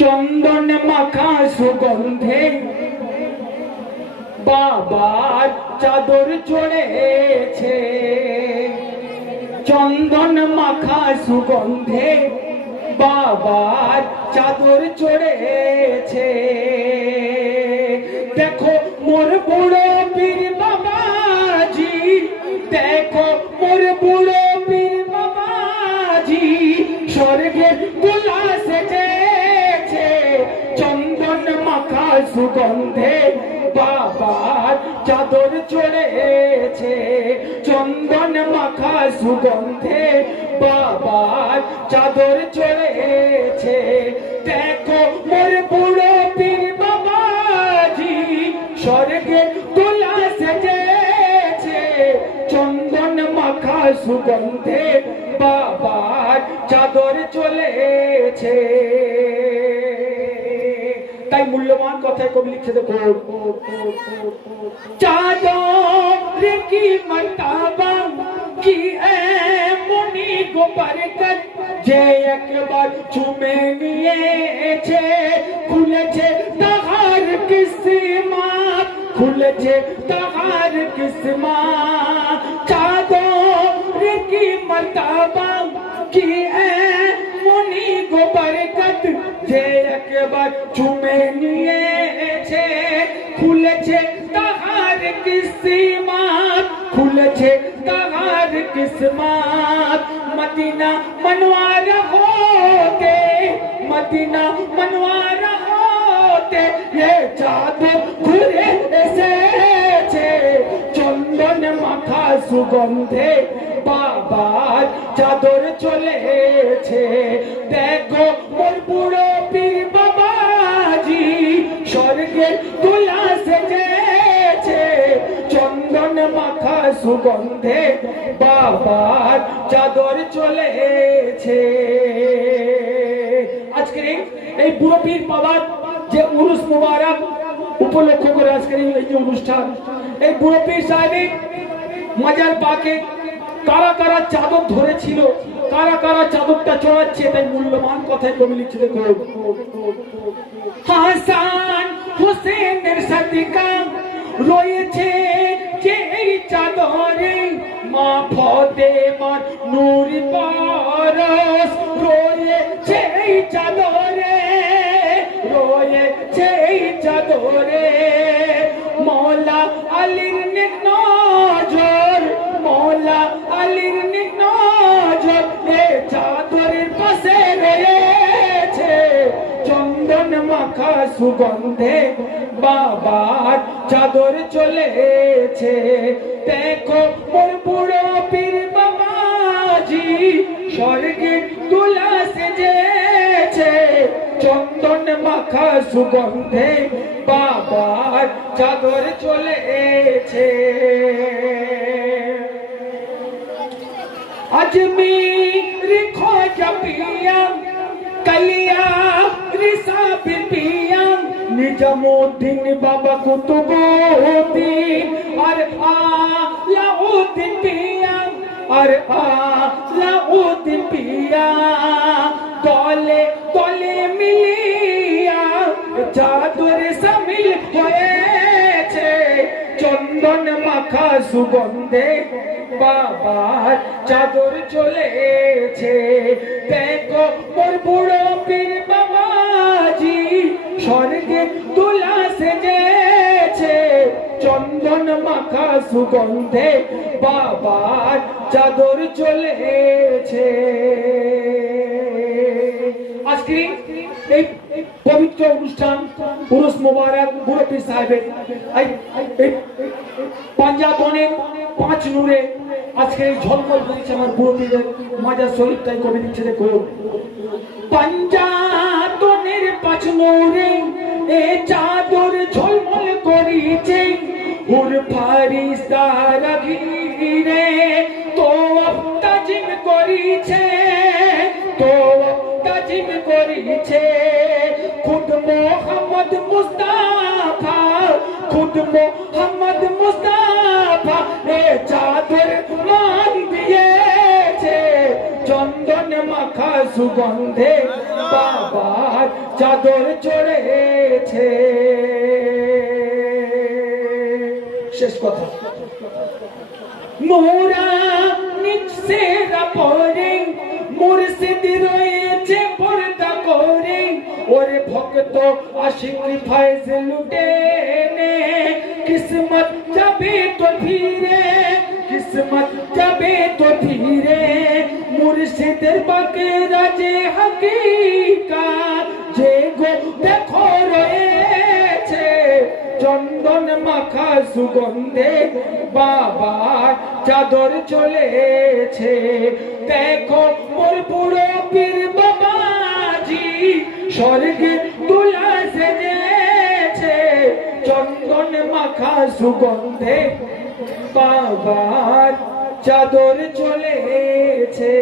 চন্দন মাখা সুগন্ধে বাবার চাদর চড়েছে, চন্দন মাখা সুগন্ধে বাবার চাদর চড়েছে। দেখো মোর বুড়ো পীর বাবাজি, দেখো মোর বুড়ো পীর বাবাজি, স্বর্গের দুলা সেজেছে, চন্দন মাখা সুগন্ধে বাবার চাদর চড়েছে, চন্দন মাখা সুগন্ধে বাবার চাদর চড়েছে। দেখো মোর বুড়ো পীর বাবাজি, স্বর্গে তোলা সেজেছে, চন্দন মাখা সুগন্ধে বাবার চাদর চলেছে। তাই মূল্যবান কথায় কবি লিখছে, দেখো চাদর কি মর্তবা কি এমনি গো বরকত, যে একবার চুমে নিয়েছে খুলেছে তাহার কিসমত, খুলেছে তাহার কিসমত। চাদর কি মর্তবা কি এমনি গো বরকত, যে একবার চুমে নিয়েছে খুলেছে তাহার কিসমত, খুলেছে তাহার কিসমত। মদিনা মনওয়ার होते, মদিনা মনওয়ার होते, ये চাদর ঘুরে এসেছে, চন্দন মাখা সুগন্ধে বাবার চাদর চলেছে। দেখো মোর বুড়ো পীর বাবাজি, স্বর্গের তুলা সেজেছে, চন্দন মাখা সুগন্ধে বাবার চাদর চলেছে। আজকের এই বুড়ো পীর বাবার যে উরুস মুবারক উপলক্ষ করে আজকের এই যে অনুষ্ঠান, এই বুড়ো পীর সাহেবের মাজার পাকে কারা কারা চাদর ধরেছিল, কারা কারা চাদরটা চড়াচ্ছে, তাই মূল্যবান কথায় কবি লিখছে, দেখো হাসান হোসেনের সদকা রয়েছে যে এই চাদরে, মা ফাতেমার নূর পরশ রয়েছে এই চাদরে, রয়েছে এই চাদরে। মওলা আলীর নজর, মওলা আলীর নজর এ চাদরের পাশে রয়েছে, চন্দন মাখা সুগন্ধে বাবার চাদর চলেছে। দেখো মোর বুড়ো পীর বাবাজি, স্বর্গে তুলা সেজেছে, চন্দন মাখা সুগন্ধে বাবার চাদর চলেছে। अजमेर खोजा पिया कलिया रिसा पिया, निजामुद्दीन बाबा कुतुबुद्दीन और आलाउद्दीन पिया, और आलाउद्दीन पिया, तोले तोले मिलिया चादर शामिल হয়েছে, চন্দন মাখা সুগন্ধে বাবার চাদর চলেছে। দেখো মোর বুড়ো পীর বাবাজি, স্বর্গে তুলা সেজেছে, চন্দন মাখা সুগন্ধে বাবার চাদর চলেছে। আজকে এই পবিত্র অনুষ্ঠান উরুস মুবারক বুড়ো পীর সাহেবের পাঞ্জাতনে 5 নূরে আজকে এই ঝলমল করেছে আমার বুড়ো পীরের মাজার শরীফ, তাই কবি লিখছে, দেখো পাঞ্জাতনের 5 নূরে এ চাদর ঝলমল করেছে, হুর ফারিস্তারা ঘিরে তো তাজিম করেছে, তো তাজিম করেছে। খুদ মোহাম্মদ মুস্তাফা, খুদ মোহাম্মদ মুস্তাফা এ চাদর মান দিয়েছে, চন্দন মাখা সুগন্ধে বাবার চাদর চড়েছে। শেষ কথা, মোরা নিচেরা পরে মুর্শিদ রয়েছে পর্দা করে, ওরে ভক্ত আশিক ফাইজ লুটে নে, কিসমত যাবে তো ধীরে, কিসমত যাবে তো ধীরে, মুর্শিদের বাকে রাজে হাকিকাত যে গো দেখো রয়েছে, চন্দন মাখা সুগন্ধে বাবার চাদর চলেছে। দেখো মোর বুড়ো পীর বাবাজি স্বর্গে দুলা সেজেছে, চন্দন মাখা সুগন্ধে বাবার চাদর চলেছে।